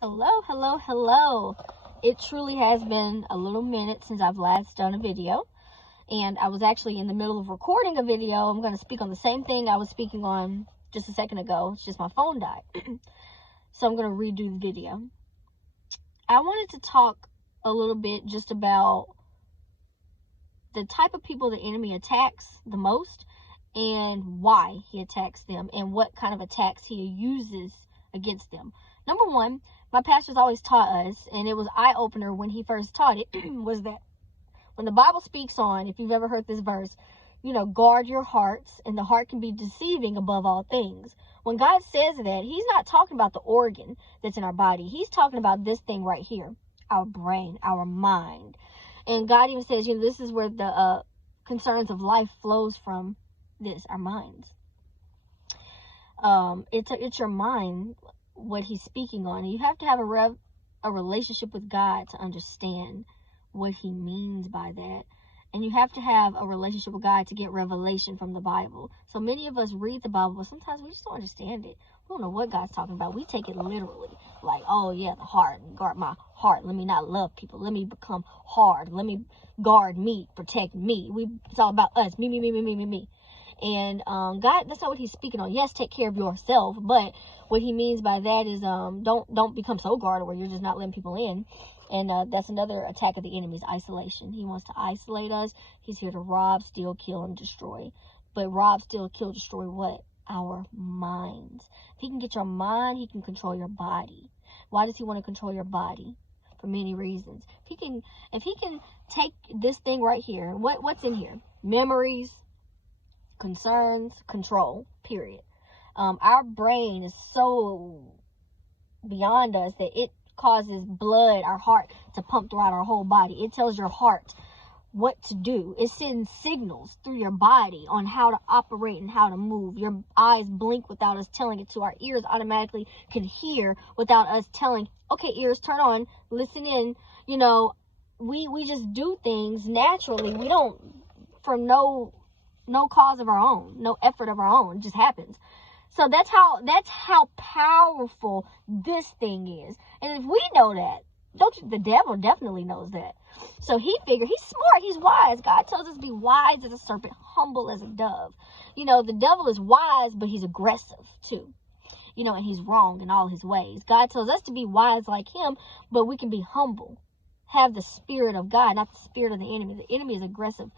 Hello, hello, hello. It truly has been a little minute since I've last done a video, and I was actually in the middle of recording a video. I'm going to speak on the same thing I was speaking on just a second ago. It's just my phone died. So I'm going to redo the video. I wanted to talk a little bit just about the type of people the enemy attacks the most and why he attacks them and what kind of attacks he uses against them. Number one, my pastor's always taught us, and it was eye-opener when he first taught it, was that when the Bible speaks on, if you've ever heard this verse, guard your hearts, and the heart can be deceiving above all things. When God says that, he's not talking about the organ that's in our body. He's talking about this thing right here, our brain, our mind. And God even says, this is where the concerns of life flows from, this, our minds. It's your mind, what he's speaking on. And you have to have a relationship with God to understand what he means by that. And you have to have a relationship with God to get revelation from the Bible. So many of us read the Bible, but sometimes we just don't understand it. We don't know what God's talking about. We take it literally. Like, oh yeah, the heart. Guard my heart. Let me not love people. Let me become hard. Let me guard me, protect me. It's all about us. Me. And God, that's not what he's speaking on. Yes, take care of yourself, but what he means by that is don't become so guarded where you're just not letting people in. And that's another attack of the enemy's isolation. He wants to isolate us. He's here to rob, steal, kill, and destroy. But rob, steal, kill, destroy what? Our minds. If he can get your mind, he can control your body. Why does he want to control your body? For many reasons. If he can take this thing right here, what's in here? Memories, concerns, control, period. Our brain is so beyond us that it causes blood, our heart, to pump throughout our whole body. It tells your heart what to do. It sends signals through your body on how to operate and how to move. Your eyes blink without us telling it to. Our ears automatically can hear without us telling, okay, ears, turn on, listen in. We just do things naturally. We don't, from no cause of our own, no effort of our own. It just happens. So that's how powerful this thing is. And if we know that, the devil definitely knows that. So he figured, he's smart, he's wise. God tells us to be wise as a serpent, humble as a dove. The devil is wise, but he's aggressive too. And he's wrong in all his ways. God tells us to be wise like him, but we can be humble. Have the spirit of God, not the spirit of the enemy. The enemy is aggressive,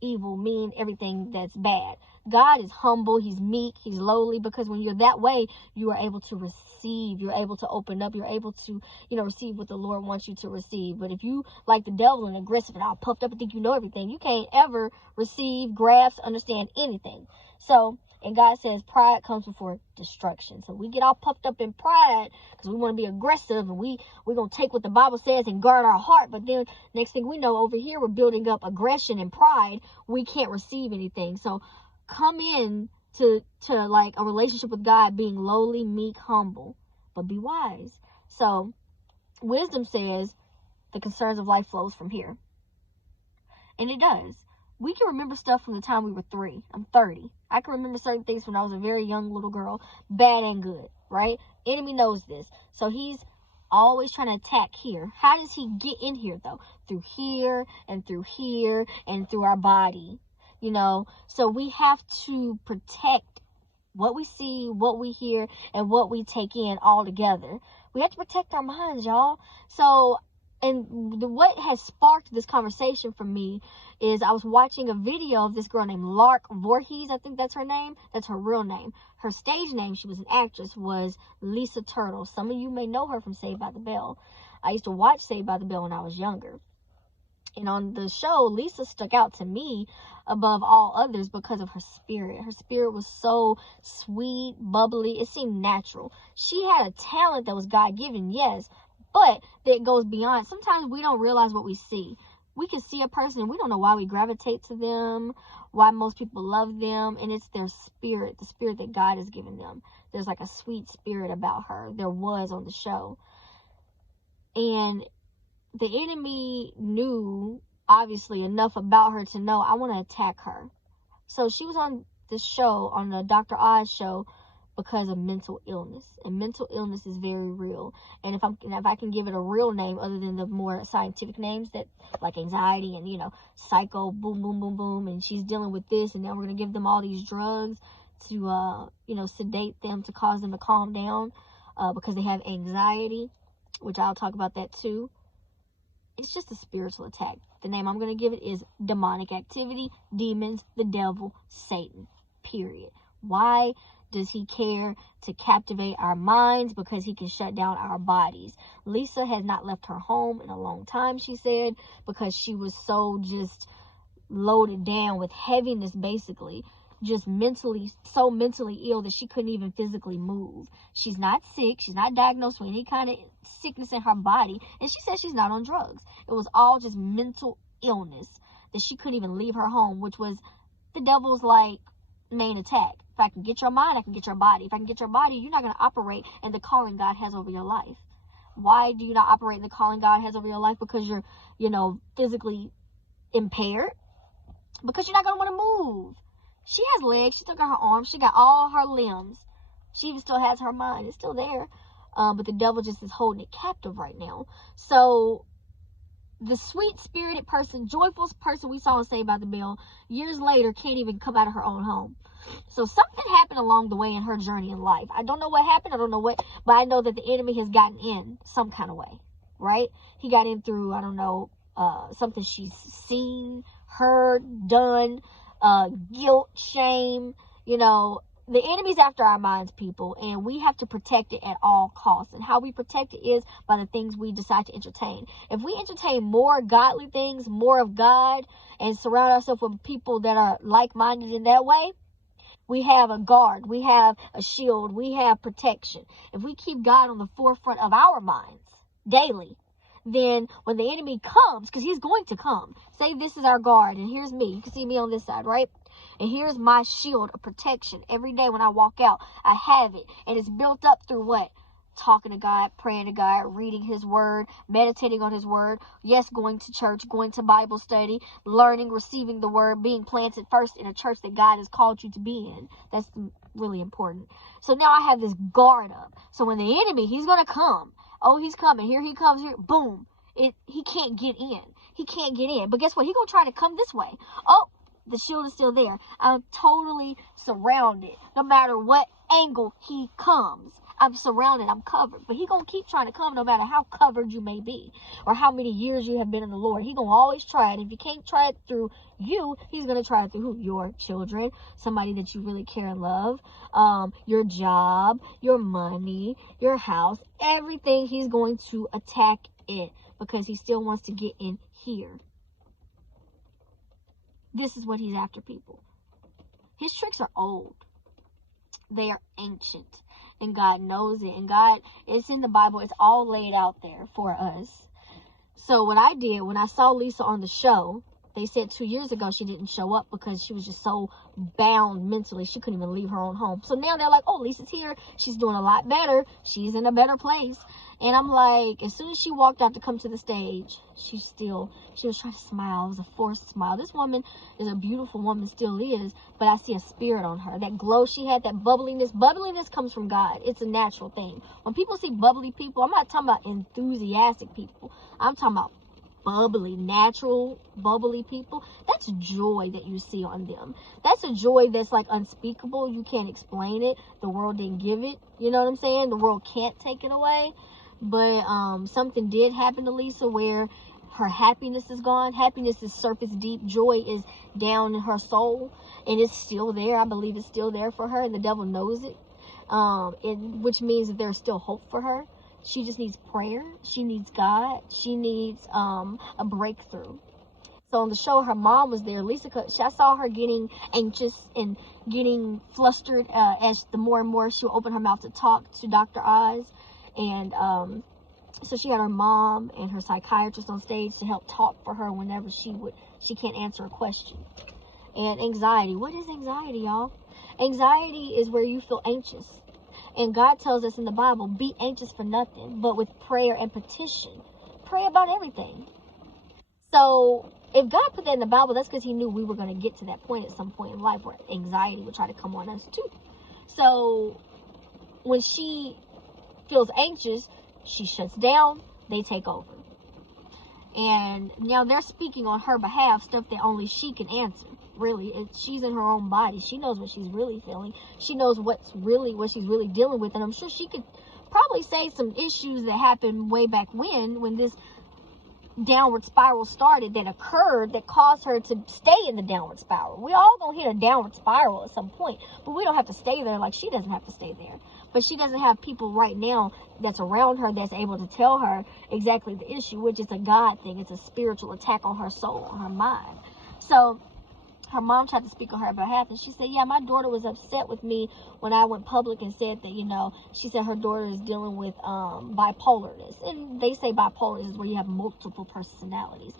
evil, mean, everything that's bad. God is humble, he's meek, he's lowly, because when you're that way, you are able to receive, you're able to open up, you're able to, receive what the Lord wants you to receive. But if you, like the devil, and aggressive and all puffed up and think you know everything, you can't ever receive, grasp, understand anything. So, and God says pride comes before destruction. So we get all puffed up in pride because we want to be aggressive, and we're going to take what the Bible says and guard our heart. But then next thing we know, over here, we're building up aggression and pride. We can't receive anything. So come in to like a relationship with God, being lowly, meek, humble, but be wise. So wisdom says the concerns of life flows from here. And it does. We can remember stuff from the time we were 3. I'm 30. I can remember certain things when I was a very young little girl, bad and good, right? Enemy knows this. So he's always trying to attack here. How does he get in here, though? Through here and through here and through our body, So we have to protect what we see, what we hear, and what we take in all together. We have to protect our minds, y'all. So, and what has sparked this conversation for me is I was watching a video of this girl named Lark Voorhees. I think that's her name. That's her real name. Her stage name, she was an actress, was Lisa Turtle. Some of you may know her from Saved by the Bell. I used to watch Saved by the Bell when I was younger. And on the show, Lisa stuck out to me above all others because of her spirit. Her spirit was so sweet, bubbly. It seemed natural. She had a talent that was God-given, yes, but that goes beyond. Sometimes we don't realize what we see. We can see a person and we don't know why we gravitate to them, why most people love them, and it's their spirit, the spirit that God has given them. There's like a sweet spirit about her. There was on the show. And the enemy knew, obviously, enough about her to know, I want to attack her. So she was on this show, on the Dr. Oz show, because of mental illness. And mental illness is very real. And if I can give it a real name other than the more scientific names, that like anxiety and, you know, psycho, boom, boom, boom, boom, and she's dealing with this, and now we're going to give them all these drugs to, you know, sedate them, to cause them to calm down, because they have anxiety, which I'll talk about that too. It's just a spiritual attack. The name I'm going to give it is demonic activity, demons, the devil, Satan, period. Why does he care to captivate our minds? Because he can shut down our bodies. Lisa has not left her home in a long time, she said, because she was so just loaded down with heaviness, basically. Just so mentally ill that she couldn't even physically move. She's not sick. She's not diagnosed with any kind of sickness in her body. And she says she's not on drugs. It was all just mental illness that she couldn't even leave her home, which was the devil's like main attack. If I can get your mind, I can get your body. If I can get your body, you're not going to operate in the calling God has over your life. Why do you not operate in the calling God has over your life? Because you're, you know, physically impaired. Because you're not going to want to move. She has legs. She still got her arms. She got all her limbs. She even still has her mind. It's still there. But the devil just is holding it captive right now. So the sweet-spirited person, joyful person we saw in Saved by the Bell, years later can't even come out of her own home. So something happened along the way in her journey in life. I don't know what happened. I don't know what. But I know that the enemy has gotten in some kind of way. Right? He got in through, I don't know, something she's seen, heard, done. Guilt, shame, you know, the enemy's after our minds, people, and we have to protect it at all costs. And how we protect it is by the things we decide to entertain. If we entertain more godly things, more of God, and surround ourselves with people that are like-minded in that way, we have a guard, we have a shield, we have protection. If we keep God on the forefront of our minds daily, then when the enemy comes, because he's going to come, say this is our guard, and here's me. You can see me on this side, right? And here's my shield of protection. Every day when I walk out, I have it. And it's built up through what? Talking to God, praying to God, reading his word, meditating on his word. Yes, going to church, going to Bible study, learning, receiving the word, being planted first in a church that God has called you to be in. That's really important. So now I have this guard up. So when the enemy, he's going to come. Oh, he's coming. Here he comes. Here, boom. He can't get in. He can't get in. But guess what? He's going to try to come this way. Oh, the shield is still there. I'm totally surrounded. No matter what angle he comes, I'm surrounded. I'm covered. But he's going to keep trying to come no matter how covered you may be or how many years you have been in the Lord. He's going to always try it. If you can't try it through you, he's going to try it through who? Your children, somebody that you really care and love, your job, your money, your house, everything. He's going to attack it because he still wants to get in here. This is what he's after, people. His tricks are old. They are ancient. And God knows it. And God, it's in the Bible. It's all laid out there for us. So what I did, when I saw Lisa on the show, they said 2 years ago she didn't show up because she was just so bound mentally. She couldn't even leave her own home. So now they're like, oh, Lisa's here. She's doing a lot better. She's in a better place. And I'm like, as soon as she walked out to come to the stage, she was trying to smile. It was a forced smile. This woman is a beautiful woman, still is, but I see a spirit on her. That glow she had, that bubbliness. Bubbliness comes from God. It's a natural thing. When people see bubbly people, I'm not talking about enthusiastic people. I'm talking about bubbly, natural, bubbly people. That's joy that you see on them. That's a joy that's like unspeakable. You can't explain it. The world didn't give it. You know what I'm saying? The world can't take it away. But something did happen to Lisa where her happiness is gone. Happiness is surface deep. Joy is down in her soul. And it's still there. I believe it's still there for her. And the devil knows it. Which means that there's still hope for her. She just needs prayer. She needs God. She needs a breakthrough. So on the show, her mom was there. Lisa, I saw her getting anxious and getting flustered as the more and more she would open her mouth to talk to Dr. Oz. And so she had her mom and her psychiatrist on stage to help talk for her whenever she can't answer a question. And anxiety. What is anxiety, y'all? Anxiety is where you feel anxious. And God tells us in the Bible, be anxious for nothing, but with prayer and petition. Pray about everything. So if God put that in the Bible, that's because he knew we were going to get to that point at some point in life where anxiety would try to come on us too. So when she feels anxious, she shuts down, they take over. And now they're speaking on her behalf, stuff that only she can answer. Really, she's in her own body. She knows what she's really feeling. She knows what she's really dealing with. And I'm sure she could probably say some issues that happened way back when this downward spiral started, that occurred, that caused her to stay in the downward spiral. We all gonna hit a downward spiral at some point, but we don't have to stay there. Like, she doesn't have to stay there, but she doesn't have people right now that's around her that's able to tell her exactly the issue, which is a God thing. It's a spiritual attack on her soul, on her mind. So her mom tried to speak on her behalf, and she said, yeah, my daughter was upset with me when I went public and said that, you know, she said her daughter is dealing with bipolarness. And they say bipolar is where you have multiple personalities.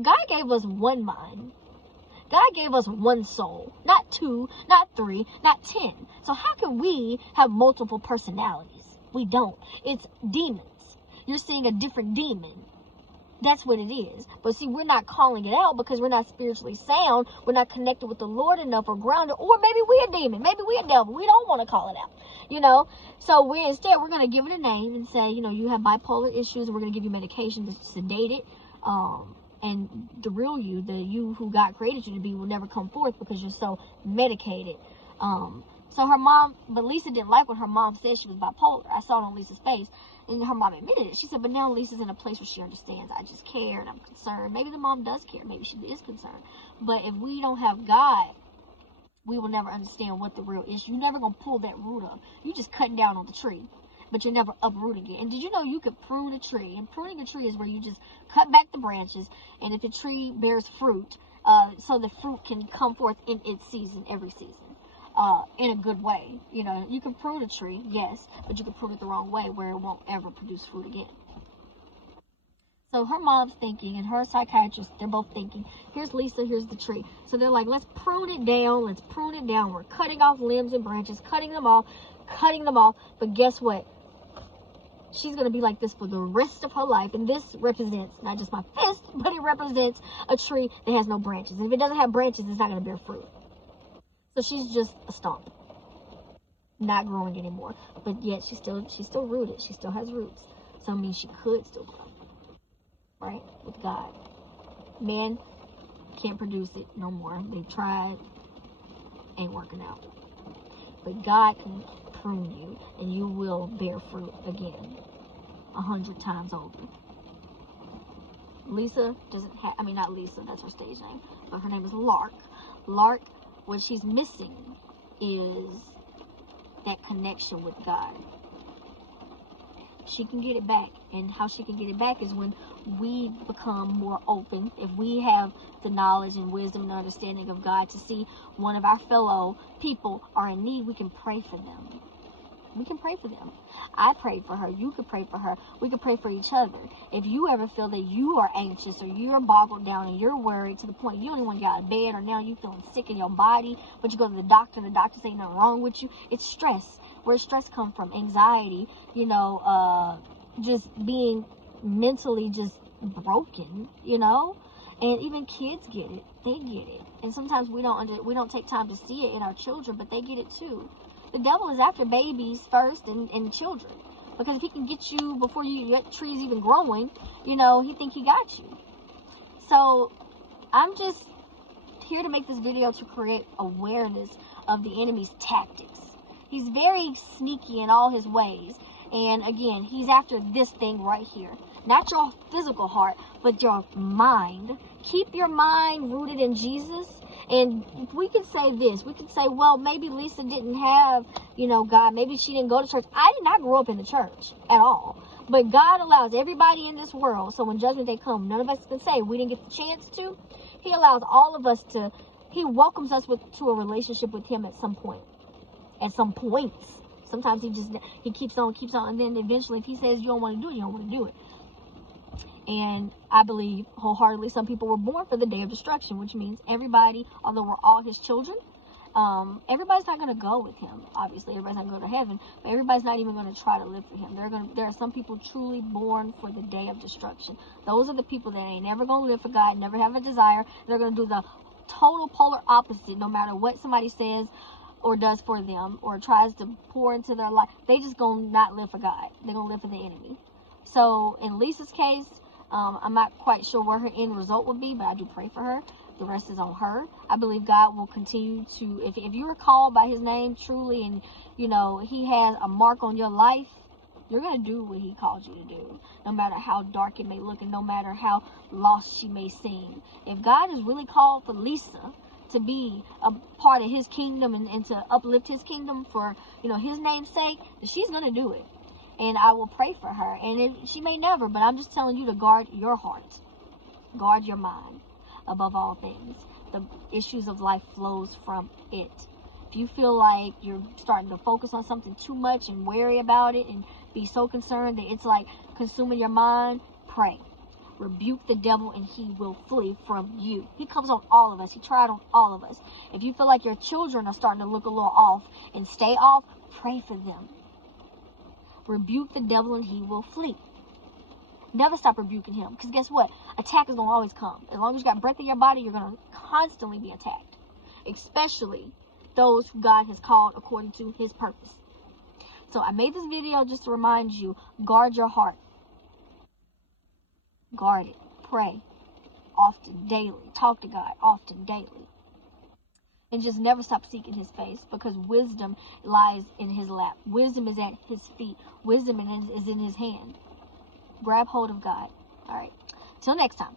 God gave us one mind. God gave us one soul, not 2, not 3, not 10. So how can we have multiple personalities? We don't. It's demons. You're seeing a different demon. That's what it is. But see, we're not calling it out because we're not spiritually sound. We're not connected with the Lord enough or grounded. Or maybe we're a demon. Maybe we're a devil. We don't want to call it out. You know? So we're going to give it a name and say, you know, you have bipolar issues. And we're going to give you medication to sedate it. And the real you, the you who God created you to be, will never come forth because you're so medicated. So her mom, but Lisa didn't like when her mom said she was bipolar. I saw it on Lisa's face. And her mom admitted it. She said, but now Lisa's in a place where she understands. I just care and I'm concerned. Maybe the mom does care. Maybe she is concerned. But if we don't have God, we will never understand what the real issue. You're never going to pull that root up. You're just cutting down on the tree, but you're never uprooting it. And did you know you could prune a tree? And pruning a tree is where you just cut back the branches. And if the tree bears fruit, so the fruit can come forth in its season, every season. In a good way. You know, you can prune a tree, yes, but you can prune it the wrong way where it won't ever produce fruit again. So her mom's thinking, and her psychiatrist, they're both thinking, here's Lisa, here's the tree. So they're like, let's prune it down, let's prune it down. We're cutting off limbs and branches, cutting them off. But guess what? She's going to be like this for the rest of her life. And this represents not just my fist, but it represents a tree that has no branches. And if it doesn't have branches, it's not going to bear fruit. So she's just a stump, not growing anymore. But yet she's still rooted. She still has roots. So I mean, she could still grow, right? With God, man can't produce it no more. They've tried, ain't working out. But God can prune you, and you will bear fruit again, 100 times over. Lisa doesn't have. I mean, not Lisa. That's her stage name, but her name is Lark. Lark. What she's missing is that connection with God. She can get it back. And how she can get it back is when we become more open. If we have the knowledge and wisdom and understanding of God to see one of our fellow people are in need, we can pray for them. We can pray for them. I prayed for her. You could pray for her. We could pray for each other. If you ever feel that you are anxious or you're boggled down and you're worried to the point you don't even want to get out of bed, or now you're feeling sick in your body, but you go to the doctor and the doctor say nothing wrong with you, it's stress. Where does stress come from? Anxiety, you know, just being mentally just broken, you know? And even kids get it. They get it. And sometimes we don't take time to see it in our children, but they get it too. The devil is after babies first and children. Because if he can get you before your tree's even growing, you know, he think he got you. So I'm just here to make this video to create awareness of the enemy's tactics. He's very sneaky in all his ways. And again, he's after this thing right here. Not your physical heart, but your mind. Keep your mind rooted in Jesus. And we could say this. We could say, well, maybe Lisa didn't have, you know, God. Maybe she didn't go to church. I did not grow up in the church at all. But God allows everybody in this world. So when judgment day comes, none of us can say we didn't get the chance to. He allows all of us to. He welcomes us to a relationship with him at some point. At some points. Sometimes he keeps on. And then eventually if he says you don't want to do it, you don't want to do it. And I believe wholeheartedly some people were born for the day of destruction, which means everybody, although we're all his children, everybody's not going to go with him. Obviously, everybody's not going to go to heaven, but everybody's not even going to try to live for him. There are some people truly born for the day of destruction. Those are the people that ain't never going to live for God, never have a desire. They're going to do the total polar opposite, no matter what somebody says or does for them or tries to pour into their life, they just gonna not live for God. They're gonna live for the enemy. So in Lisa's case, I'm not quite sure what her end result would be, but I do pray for her. The rest is on her. I believe God will continue to, if you are called by his name truly, and you know he has a mark on your life, you're going to do what he called you to do, no matter how dark it may look and no matter how lost she may seem. If God is really called for Lisa to be a part of his kingdom and to uplift his kingdom for, you know, his name's sake, then she's going to do it. And I will pray for her. And she may never, but I'm just telling you to guard your heart. Guard your mind above all things. The issues of life flows from it. If you feel like you're starting to focus on something too much and worry about it and be so concerned that it's like consuming your mind, pray. Rebuke the devil and he will flee from you. He comes on all of us. He tried on all of us. If you feel like your children are starting to look a little off and stay off, pray for them. Rebuke the devil and he will flee. Never stop rebuking him, because guess what? Attack is going to always come. As long as you got breath in your body, you're going to constantly be attacked. Especially those who God has called according to his purpose. So I made this video just to remind you, guard your heart. Guard it. Pray often, daily. Talk to God often, daily. And just never stop seeking his face, because wisdom lies in his lap. Wisdom is at his feet. Wisdom is in his hand. Grab hold of God. All right. Till next time.